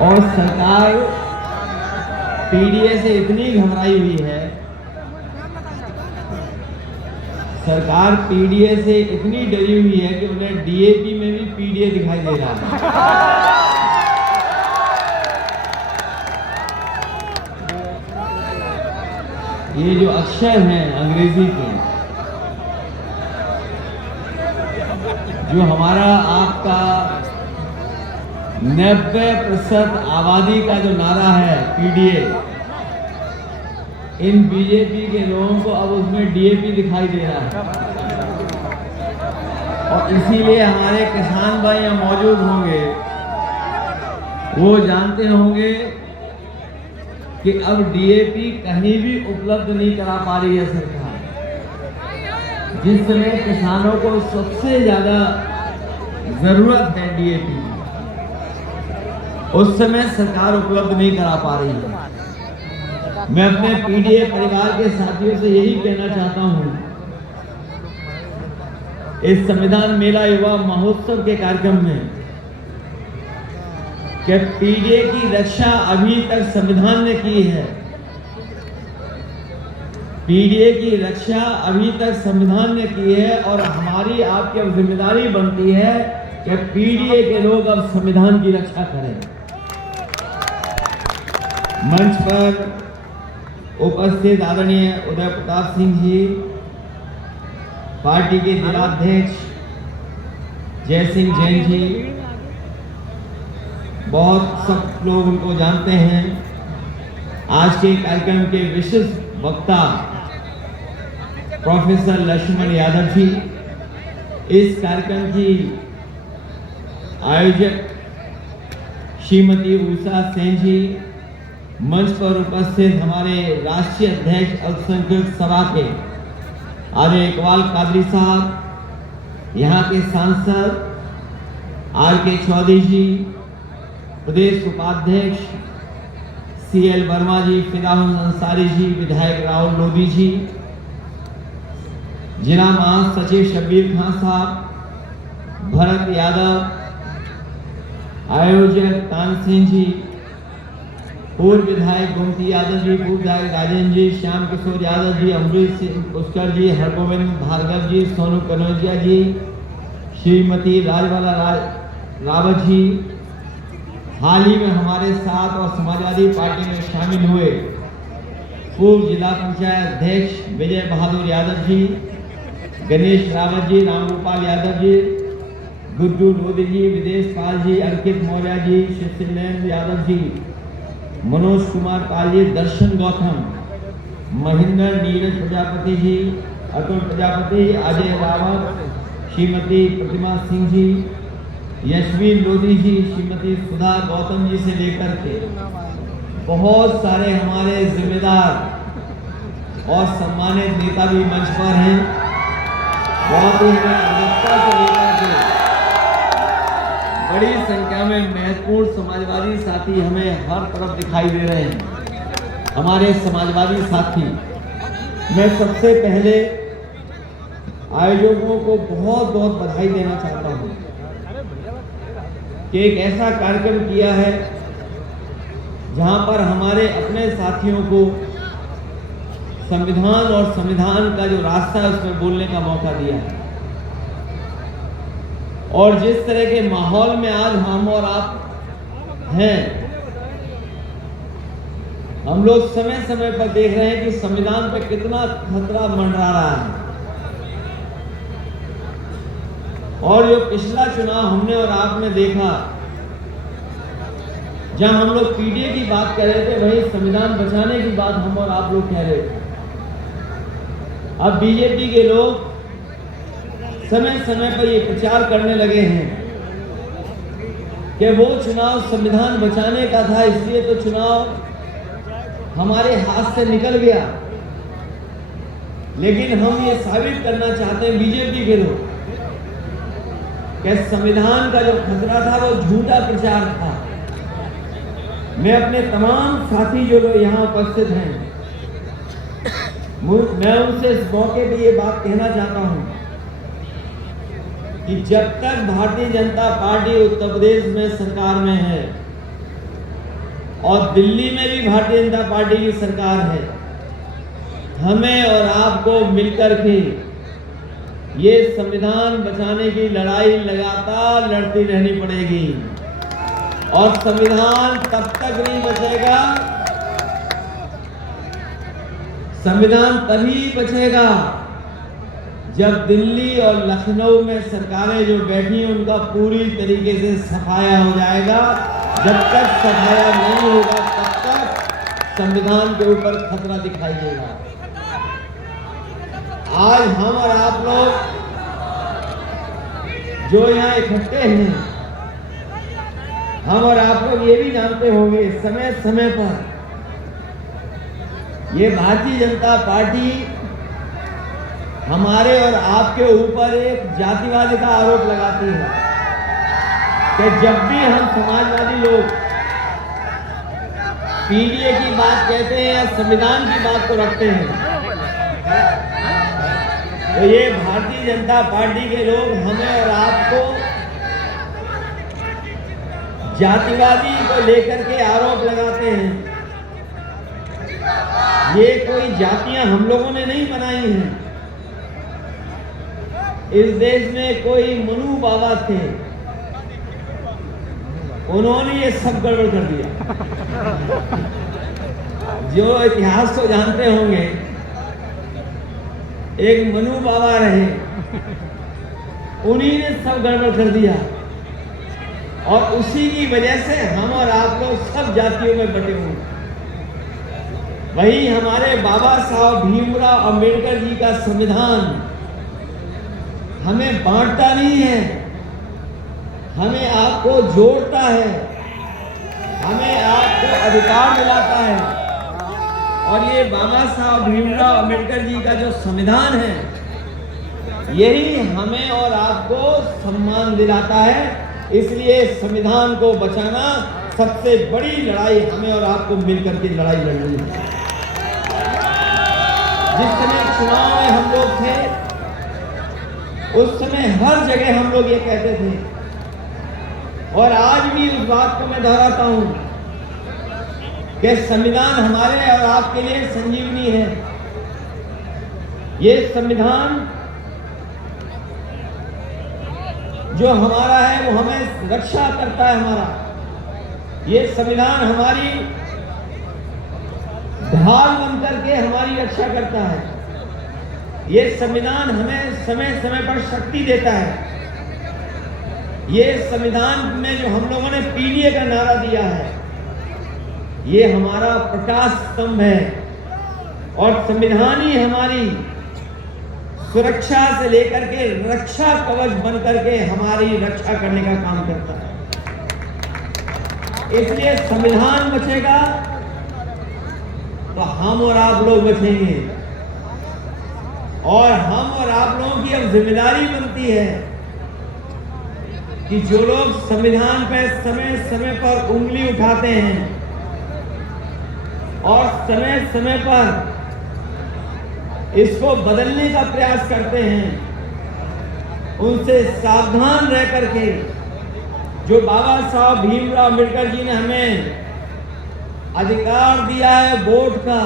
और सरकार पीडीए से इतनी घबराई हुई है, सरकार पीडीए से इतनी डरी हुई है कि उन्हें डीएपी में भी पीडीए दिखाई दे रहा है। ये जो अक्षर हैं अंग्रेजी के, जो हमारा आपका 90% आबादी का जो नारा है पीडीए, इन बीजेपी के लोगों को अब उसमें डीएपी दिखाई दे रहा है। और इसीलिए हमारे किसान भाई यहाँ मौजूद होंगे, वो जानते होंगे कि अब डीएपी कहीं भी उपलब्ध नहीं करा पा रही है सरकार। जिस समय किसानों को सबसे ज्यादा जरूरत है डीएपी, उस समय सरकार उपलब्ध नहीं करा पा रही है। मैं अपने पीडीए परिवार के साथियों से यही कहना चाहता हूं, इस संविधान मेला युवा महोत्सव के कार्यक्रम में कि पीडीए की रक्षा अभी तक संविधान ने की है। पीडीए की रक्षा अभी तक संविधान ने की है और हमारी आपकी अब जिम्मेदारी बनती है कि पीडीए के लोग अब संविधान की रक्षा करें। मंच पर उपस्थित आदरणीय उदय प्रताप सिंह जी, पार्टी के जिलाध्यक्ष जय सिंह जैन जी, बहुत सब लोग उनको जानते हैं। आज के कार्यक्रम के विशिष्ट वक्ता प्रोफेसर लक्ष्मण यादव जी, इस कार्यक्रम की आयोजक श्रीमती उषा सेन जी, मंच पर उपस्थित हमारे राष्ट्रीय अध्यक्ष अल्पसंख्यक सभा के आदरणीय इकबाल कादरी साहब, यहाँ के सांसद आर.के. चौधरी जी, प्रदेश उपाध्यक्ष CL वर्मा जी, फिदाउल अंसारी जी, विधायक राहुल लोधी जी, जिला महासचिव शब्बीर खान साहब, भरत यादव, आयोजक तानसेन जी, पूर्व विधायक गोमती यादव जी, पूर्व विधायक राजेंद्र जी, श्याम किशोर यादव जी, अमृत सिंह पुष्कर जी, हरगोविंद भार्गव जी, सोनू कनौजिया जी, श्रीमती राजबाला रावत जी, हाल ही में हमारे साथ और समाजवादी पार्टी में शामिल हुए पूर्व जिला पंचायत अध्यक्ष विजय बहादुर यादव जी, गणेश रावत जी, रामगोपाल यादव जी, गुड्डू लोधी जी, विदेश पाल जी, अंकित मौर्य जी, शिवसेन यादव जी, मनोज कुमार पाल जी, दर्शन गौतम, महेंद्र नीरज प्रजापति जी, अतुल प्रजापति, अजय रावत, श्रीमती प्रतिमा सिंह जी, यशवीर लोधी जी, श्रीमती सुधा गौतम जी से लेकर के बहुत सारे हमारे जिम्मेदार और सम्मानित नेता भी मंच पर हैं। बहुत ही अवस्था से लेकर के बड़ी संख्या में महत्वपूर्ण समाजवादी साथी हमें हर तरफ दिखाई दे रहे हैं। हमारे समाजवादी साथी, मैं सबसे पहले आयोजकों को बहुत बहुत बधाई देना चाहता हूँ कि एक ऐसा कार्यक्रम किया है जहां पर हमारे अपने साथियों को संविधान और संविधान का जो रास्ता है उसमें बोलने का मौका दिया है। और जिस तरह के माहौल में आज हम और आप हैं, हम लोग समय समय पर देख रहे हैं कि संविधान पर कितना खतरा मंडरा रहा है। और जो पिछला चुनाव हमने और आपने देखा, जहां हम लोग पीडीए की बात कर रहे थे, वही संविधान बचाने की बात हम और आप लोग कह रहे थे। अब बीजेपी के लोग समय समय पर ये प्रचार करने लगे हैं कि वो चुनाव संविधान बचाने का था, इसलिए तो चुनाव हमारे हाथ से निकल गया। लेकिन हम ये साबित करना चाहते हैं, बीजेपी के लोग, कि संविधान का जो खतरा था वो झूठा प्रचार था। मैं अपने तमाम साथी जो लोग यहाँ उपस्थित हैं, मैं उनसे इस मौके पे ये बात कहना चाहता हूँ कि जब तक भारतीय जनता पार्टी उत्तर प्रदेश में सरकार में है, और दिल्ली में भी भारतीय जनता पार्टी की सरकार है। हमें और आपको मिलकर के ये संविधान बचाने की लड़ाई लगातार लड़ती रहनी पड़ेगी। और संविधान तब तक नहीं बचेगा, संविधान तभी बचेगा जब दिल्ली और लखनऊ में सरकारें जो बैठी हैं उनका पूरी तरीके से सफाया हो जाएगा। जब तक सफाया नहीं होगा तब तक संविधान के ऊपर खतरा दिखाई देगा। आज हम और आप लोग जो यहाँ इकट्ठे हैं, हम और आप लोग ये भी जानते होंगे समय समय पर ये भारतीय जनता पार्टी हमारे और आपके ऊपर एक जातिवाद का आरोप लगाती है कि जब भी हम समाजवादी लोग पीडीए की बात कहते हैं या संविधान की बात को रखते हैं, तो ये भारतीय जनता पार्टी के लोग हमें और आपको जातिवादी को लेकर के आरोप लगाते हैं। ये कोई जातियां हम लोगों ने नहीं बनाई हैं। इस देश में कोई मनु बाबा थे, उन्होंने ये सब गड़बड़ कर दिया। जो इतिहास तो जानते होंगे, एक मनु बाबा रहे, उन्हीं ने सब गड़बड़ कर दिया और उसी की वजह से हम और आप लोग सब जातियों में बटे हुए। वही हमारे बाबा साहब भीमराव अंबेडकर जी का संविधान हमें बांटता नहीं है, हमें आपको जोड़ता है, हमें आपको अधिकार दिलाता है। और ये बाबा साहब भीमराव अंबेडकर जी का जो संविधान है, यही हमें और आपको सम्मान दिलाता है। इसलिए संविधान को बचाना सबसे बड़ी लड़ाई हमें और आपको मिलकर के लड़ाई लड़नी है। जिस समय चुनाव में हम लोग थे, उस समय हर जगह हम लोग ये कहते थे, और आज भी उस बात को मैं दोहराता हूं कि संविधान हमारे और आपके लिए संजीवनी है। ये संविधान जो हमारा है वो हमें रक्षा करता है। हमारा ये संविधान हमारी ढाल बनकर के हमारी रक्षा करता है। ये संविधान हमें समय समय पर शक्ति देता है। ये संविधान में जो हम लोगों ने पीडीए का नारा दिया है, ये हमारा प्रकाश स्तंभ है। और संविधान ही हमारी सुरक्षा से लेकर के रक्षा कवच बनकर के हमारी रक्षा करने का काम करता है। इसलिए संविधान बचेगा तो हम और आप लोग बचेंगे। और हम और आप लोगों की अब जिम्मेदारी बनती है कि जो लोग संविधान पर समय समय पर उंगली उठाते हैं और समय समय पर इसको बदलने का प्रयास करते हैं, उनसे सावधान रह करके जो बाबा साहब भीमराव अंबेडकर जी ने हमें अधिकार दिया है वोट का,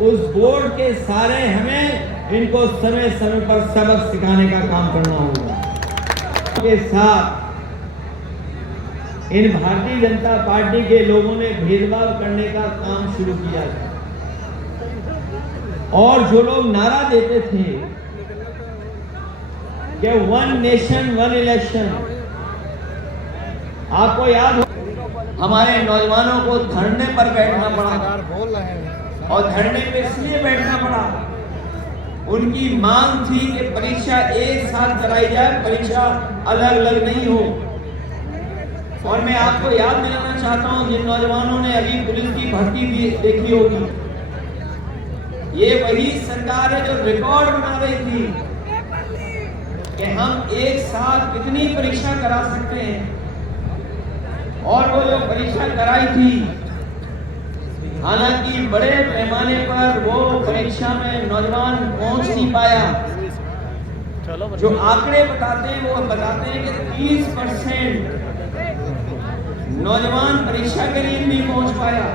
उस वोट के सारे हमें इनको समय समय पर सबक सिखाने का काम करना होगा। के साथ इन भारतीय जनता पार्टी के लोगों ने भेदभाव करने का काम शुरू किया था। और जो लोग नारा देते थे कि 1 नेशन 1 इलेक्शन, आपको याद हो हमारे नौजवानों को धरने पर बैठना पड़ा। और धरने पे इसलिए बैठना पड़ा, उनकी मांग थी कि परीक्षा एक साथ कराई जाए, परीक्षा अलग अलग नहीं हो। और मैं आपको याद दिलाना चाहता हूं, जिन नौजवानों ने अभी पुलिस की भर्ती देखी होगी, ये वही सरकार है जो रिकॉर्ड बना रही थी कि हम एक साथ कितनी परीक्षा करा सकते हैं। और वो जो परीक्षा कराई थी, हालांकि बड़े पैमाने पर वो परीक्षा में नौजवान पहुंच नहीं पाया। जो आंकड़े बताते हैं वो बताते हैं कि 30% नौजवान परीक्षा के लिए नहीं पहुंच पाया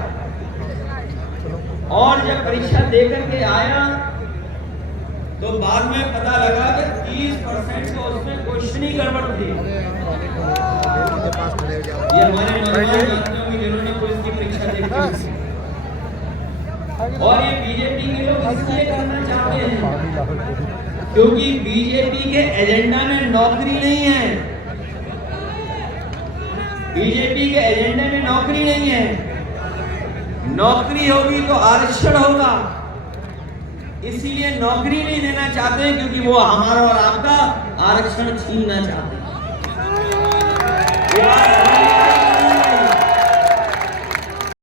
और जब परीक्षा देकर के आया तो बाद में पता लगा कि 30% तो उसमें क्वेश्चन ही गड़बड़ थे। ये हमारे नौजवान साथियों की जिन्होंने पुलिस की परीक्षा देखी और ये बीजेपी के लोग इसलिए करना चाहते हैं क्योंकि बीजेपी के एजेंडा में नौकरी नहीं है। बीजेपी के एजेंडे में नौकरी नहीं है। नौकरी होगी तो आरक्षण होगा, इसीलिए नौकरी नहीं देना चाहते क्योंकि वो हमारा और आपका आरक्षण छीनना चाहते हैं।